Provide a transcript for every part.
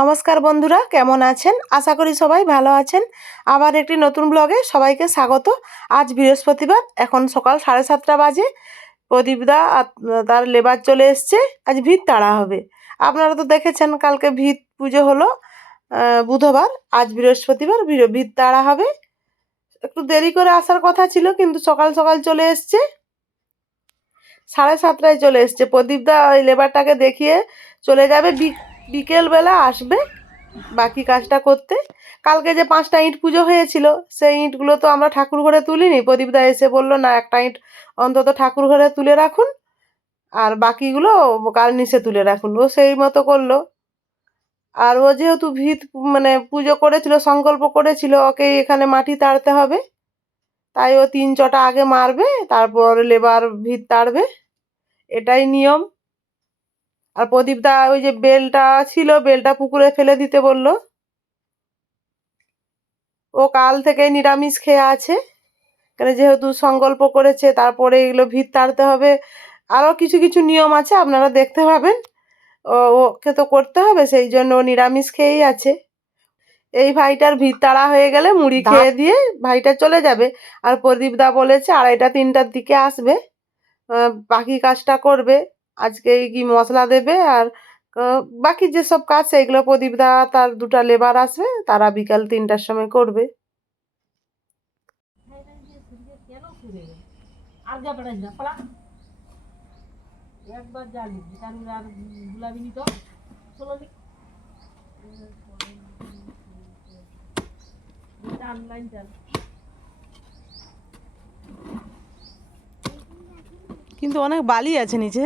নমস্কার বন্ধুরা, কেমন আছেন? আশা করি সবাই ভালো আছেন। আবার একটি নতুন ব্লগে সবাইকে স্বাগত। আজ বৃহস্পতিবার, এখন সকাল 7:30 বাজে। প্রদীপদা আর তার লেবার চলে এসছে। আজ ভিত তাড়া হবে। আপনারা তো দেখেছেন কালকে ভিত পুজো হলো, বুধবার। আজ বৃহস্পতিবার, ভিত তাড়া হবে। একটু দেরি করে আসার কথা ছিল, কিন্তু সকাল সকাল চলে এসছে। 7:30টায় চলে এসছে। প্রদীপদা ওই লেবারটাকে দেখিয়ে চলে যাবে, বিকেলবেলা আসবে বাকি কাজটা করতে। কালকে যে 5টা ইঁট পুজো হয়েছিল, সেই ইঁটগুলো তো আমরা ঠাকুর ঘরে তুলিনি। প্রদীপদা এসে বললো, না, একটা ইঁট অন্তত ঠাকুর ঘরে তুলে রাখুন, আর বাকিগুলো কাল নিচে তুলে রাখুন। ও সেই মতো করলো। আর ও যেহেতু ভিত পুজো করেছিল, সংকল্প করেছিল ওকে এখানে মাটি তাড়তে হবে, তাই ও 3 চটা আগে মারবে, তারপর লেবার ভিত তাড়বে। এটাই নিয়ম। আর প্রদীপদা ওই যে বেলটা ছিল, বেলটা পুকুরে ফেলে দিতে বললো। ও কাল থেকে নিরামিষ খেয়ে আছে, কারণ যেহেতু সংকল্প করেছে। তারপরে এগুলো ভিত তাড়তে হবে, আরও কিছু কিছু নিয়ম আছে, আপনারা দেখতে পাবেন। ওকে তো করতে হবে, সেই জন্য ও নিরামিষ খেয়েই আছে। এই ভাইটার ভিত তাড়া হয়ে গেলে মুড়ি খেয়ে দিয়ে ভাইটা চলে যাবে। আর প্রদীপদা বলেছে 2:30-3টার দিকে আসবে, বাকি কাজটা করবে। আজকে কি মশলা দেবে আর বাকি যেসব কাজ, সেগুলো প্রদীপদা তার 2টা লেবার আসবে, তারা বিকাল 3টার সময় করবে। কিন্তু অনেক বালি আছে নিচে।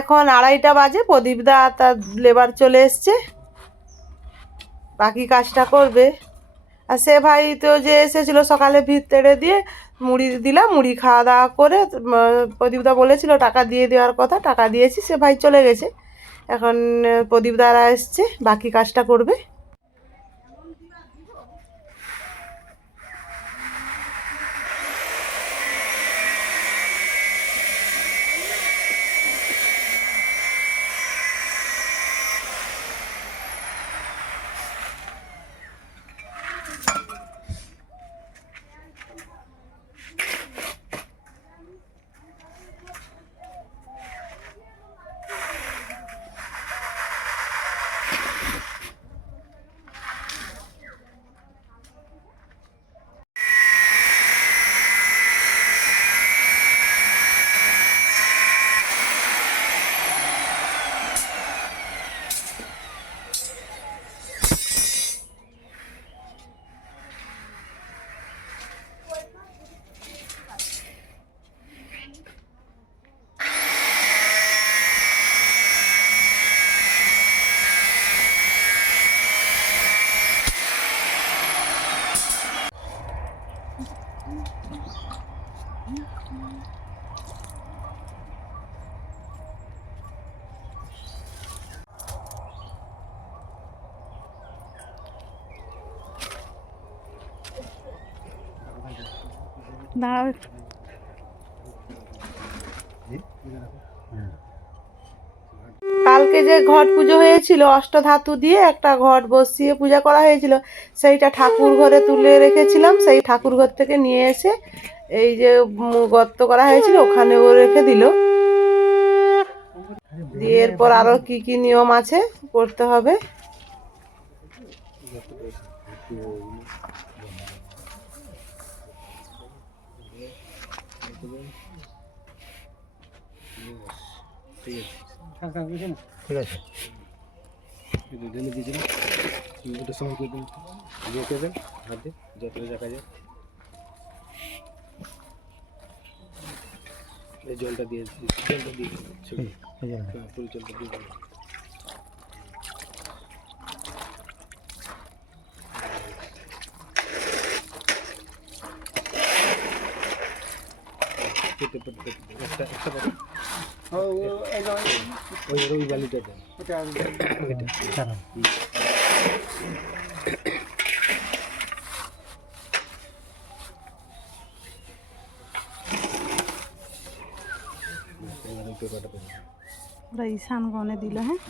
এখন 2:30 বাজে। প্রদীপদা তার লেবার চলে এসছে, বাকি কাজটা করবে। আর সে ভাই তো যে এসেছিলো সকালে ভিত তেড়ে দিয়ে মুড়ি দিলাম, মুড়ি খাওয়া দাওয়া করে প্রদীপদা বলেছিল টাকা দিয়ে দেওয়ার কথা, টাকা দিয়েছি। সে ভাই চলে গেছে। এখন প্রদীপদারা এসছে, বাকি কাজটা করবে। দাঁড়াও একটু। কালকে যে ঘট পুজো হয়েছিল, অষ্টধাতু দিয়ে একটা ঘট বসিয়ে পূজা করা হয়েছিল, সেইটা ঠাকুর ঘরে তুলে রেখেছিলাম। সেই ঠাকুর ঘর থেকে নিয়ে এসে এই যে গর্ত করা হয়েছিল, ওখানে ও রেখে দিল। দিয়ে এরপর আরো কি কি নিয়ম আছে করতে হবে। ঠিক আছে, ওটা সময় করে দিন, রেখে দেন হাতে যতটা দেখা যায়। এই জলটা দিয়ে পুরো জলটা দিয়ে দেবেন। একটা পাবেন, ওই বালিটা দেন। ওরা ঈশান গনে দিল। হ্যাঁ,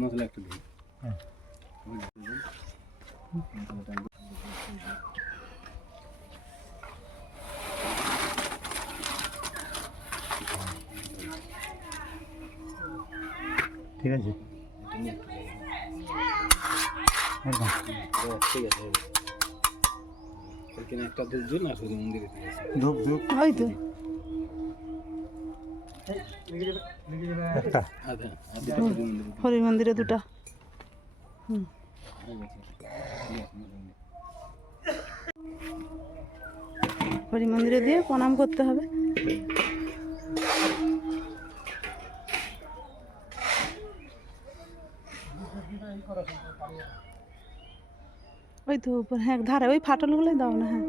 মশলা একটু দিন। ঠিক আছে, একদম ঠিক আছে। এখানে একটা ধূপ দিন আর শুধু মন্দিরে দিয়ে আসুন। ধূপ ধূপ ওই তো একটা আধা আধা মন্দিরে হরি মন্দিরে দুটা। হুম, হরি মন্দিরে দিয়ে প্রণাম করতে হবে। ওই তো উপর, হ্যাঁ ধারে ওই ফাটলগুলোই দাও না। হ্যাঁ,